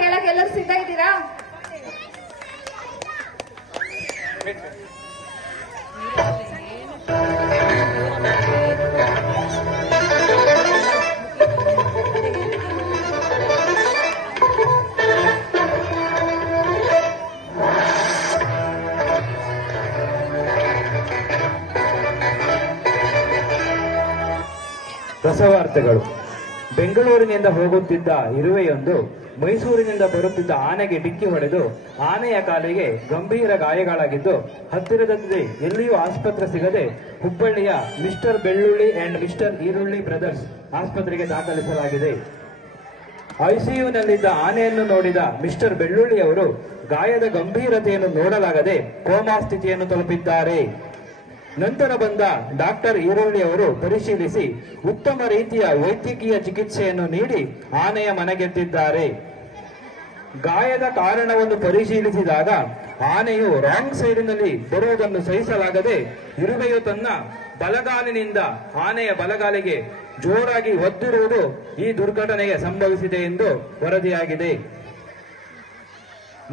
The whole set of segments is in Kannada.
ಕೇಳಕ್ಕೆ ಎಲ್ಲರೂ ಸಿದ್ಧ ಇದ್ದೀರಾ? ರಸವಾರ್ತೆಗಳು. ಬೆಂಗಳೂರಿನಿಂದ ಹೋಗುತ್ತಿದ್ದ ಇರುವೆಯೊಂದು ಮೈಸೂರಿನಿಂದ ಬರುತ್ತಿದ್ದ ಆನೆಗೆ ಡಿಕ್ಕಿ ಹೊಡೆದು ಆನೆಯ ಕಾಲಿಗೆ ಗಂಭೀರ ಗಾಯಗಳಾಗಿದ್ದು ಹತ್ತಿರದಲ್ಲಿ ಎಲ್ಲಿಯೂ ಆಸ್ಪತ್ರೆ ಸಿಗದೆ ಹುಬ್ಬಳ್ಳಿಯ ಮಿಸ್ಟರ್ ಬೆಳ್ಳುಳ್ಳಿ ಅಂಡ್ ಮಿಸ್ಟರ್ ಈರುಳ್ಳಿ ಬ್ರದರ್ಸ್ ಆಸ್ಪತ್ರೆಗೆ ದಾಖಲಿಸಲಾಗಿದೆ. ಐಸಿಯುನಲ್ಲಿದ್ದ ಆನೆಯನ್ನು ನೋಡಿದ ಮಿಸ್ಟರ್ ಬೆಳ್ಳುಳ್ಳಿ ಅವರು ಗಾಯದ ಗಂಭೀರತೆಯನ್ನು ನೋಡಲಾಗದೆ ಕೋಮಾ ಸ್ಥಿತಿಯನ್ನು ತಲುಪಿದ್ದಾರೆ. ನಂತರ ಬಂದ ಡಾಕ್ಟರ್ ಈರುಳ್ಳಿ ಅವರು ಪರಿಶೀಲಿಸಿ ಉತ್ತಮ ರೀತಿಯ ವೈದ್ಯಕೀಯ ಚಿಕಿತ್ಸೆಯನ್ನು ನೀಡಿ ಆನೆಯ ಮನೆಗೆತ್ತಿದ್ದಾರೆ. ಗಾಯದ ಕಾರಣವನ್ನು ಪರಿಶೀಲಿಸಿದಾಗ ಆನೆಯು ರಾಂಗ್ ಸೈಡಿನಲ್ಲಿ ಬರುವುದನ್ನು ಸಹಿಸಲಾಗದೆ ಇರುವೆಯು ತನ್ನ ಬಲಗಾಲಿನಿಂದ ಆನೆಯ ಬಲಗಾಲಿಗೆ ಜೋರಾಗಿ ಒದ್ದಿರುವುದು ಈ ದುರ್ಘಟನೆಗೆ ಸಂಭವಿಸಿದೆ ಎಂದು ವರದಿಯಾಗಿದೆ.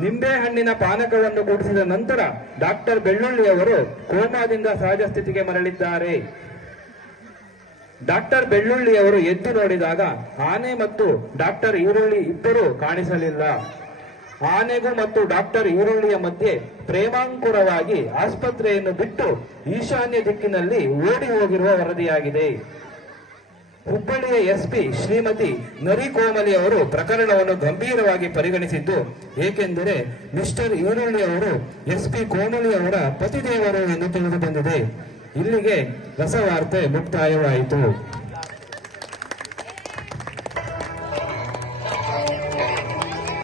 ನಿಂಬೆಹಣ್ಣಿನ ಪಾನಕವನ್ನು ಕುಡಿಸಿದ ನಂತರ ಡಾಕ್ಟರ್ ಬೆಳ್ಳುಳ್ಳಿ ಅವರು ಕೋಮಾದಿಂದ ಸಹಜ ಸ್ಥಿತಿಗೆ ಮರಳಿದ್ದಾರೆ. ಡಾಕ್ಟರ್ ಬೆಳ್ಳುಳ್ಳಿ ಅವರು ಎದ್ದು ನೋಡಿದಾಗ ಆನೆ ಮತ್ತು ಡಾಕ್ಟರ್ ಈರುಳ್ಳಿ ಇಬ್ಬರೂ ಕಾಣಿಸಲಿಲ್ಲ. ಆನೆಗೂ ಮತ್ತು ಡಾಕ್ಟರ್ ಈರುಳ್ಳಿಯ ಮಧ್ಯೆ ಪ್ರೇಮಾಂಕುರವಾಗಿ ಆಸ್ಪತ್ರೆಯನ್ನು ಬಿಟ್ಟು ಈಶಾನ್ಯ ದಿಕ್ಕಿನಲ್ಲಿ ಓಡಿ ಹೋಗಿರುವ ವರದಿಯಾಗಿದೆ. ಹುಬ್ಬಳ್ಳಿಯ ಎಸ್ಪಿ ಶ್ರೀಮತಿ ನರಿ ಕೋಮಲಿ ಅವರು ಪ್ರಕರಣವನ್ನು ಗಂಭೀರವಾಗಿ ಪರಿಗಣಿಸಿದ್ದು, ಏಕೆಂದರೆ ಮಿಸ್ಟರ್ ಈರುಳ್ಳಿ ಅವರು ಎಸ್ಪಿ ಕೋಮಲಿ ಅವರ ಪತಿದೇವರು ಎಂದು ತಿಳಿದು ಬಂದಿದೆ. ಇಲ್ಲಿಗೆ ರಸವಾರ್ತೆ ಮುಕ್ತಾಯವಾಯಿತು.